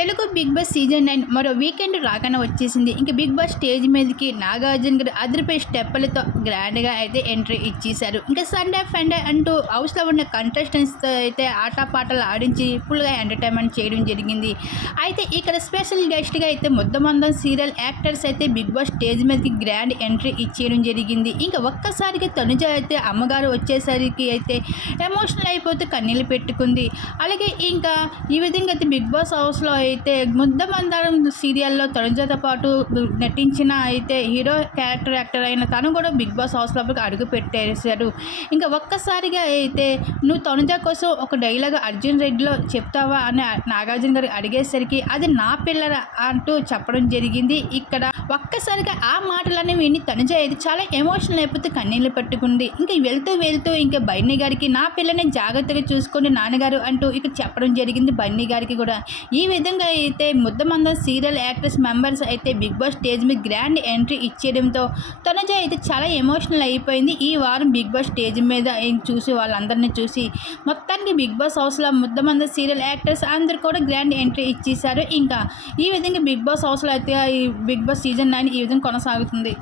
Telugu Bigg Boss season nine మరో weekend రాగానే వచ్చేసింది. ఇంకా బిగ్ బాస్ స్టేజ్ మీదకి నాగార్జున గారు అదిరిపోయి స్టెప్పులతో గ్రాండ్గా అయితే ఎంట్రీ ఇచ్చేశారు. ఇంకా సండే ఫండే అంటూ హౌస్లో ఉన్న కంటెస్టెంట్స్తో అయితే ఆటపాటలు ఆడించి ఫుల్గా ఎంటర్టైన్మెంట్ చేయడం జరిగింది. అయితే ఇక్కడ స్పెషల్ గెస్ట్గా అయితే ముద్దమందం సీరియల్ యాక్టర్స్ అయితే బిగ్ బాస్ స్టేజ్ మీదకి గ్రాండ్ ఎంట్రీ ఇచ్చేయడం జరిగింది. ఇంకా ఒక్కసారిగా తనుజ అయితే అమ్మగారు వచ్చేసరికి అయితే ఎమోషనల్ అయిపోతే కన్నీళ్ళు పెట్టుకుంది. అలాగే ఇంకా ఈ విధంగా అయితే బిగ్ బాస్ హౌస్లో అయితే ముద్ద మందారం సీరియల్లో తనుజతో పాటు నటించిన అయితే హీరో క్యారెక్టర్ యాక్టర్ అయిన తను కూడా బిగ్ బాస్ హౌస్ లోపలికి అడుగు పెట్టేశారు. ఇంకా ఒక్కసారిగా అయితే నువ్వు తనుజ కోసం ఒక డైలాగ్ అర్జున్ రెడ్డిలో చెప్తావా అని నాగార్జున గారు అడిగేసరికి అది నా పిల్లల అంటూ చెప్పడం జరిగింది. ఇక్కడ ఒక్కసారిగా ఆ మాటలన్నీ విని తనుజ అయితే చాలా ఎమోషనల్ అయిపోతే కన్నీళ్ళు పెట్టుకుంది. ఇంకా వెళ్తూ వెళ్తూ ఇంకా బన్నీ గారికి నా పిల్లని జాగ్రత్తగా చూసుకోండి నాన్నగారు అంటూ ఇక చెప్పడం జరిగింది బన్నీ గారికి కూడా. ఈ విధంగా అయితే ముద్దమందం సీరియల్ యాక్ట్రెస్ మెంబర్స్ అయితే బిగ్ బాస్ స్టేజ్ మీద గ్రాండ్ ఎంట్రీ ఇచ్చేయడంతో తనుజ అయితే చాలా ఎమోషనల్ అయిపోయింది. ఈ వారం బిగ్ బాస్ స్టేజ్ మీద చూసి వాళ్ళందరినీ చూసి మొత్తానికి బిగ్ బాస్ హౌస్లో ముద్దమందం సీరియల్ యాక్టర్స్ అందరు కూడా గ్రాండ్ ఎంట్రీ ఇచ్చేశారు. ఇంకా ఈ విధంగా బిగ్ బాస్ హౌస్లో అయితే ఈ బిగ్ బాస్ సీజన్ నైన్ ఈ విధంగా కొనసాగుతుంది.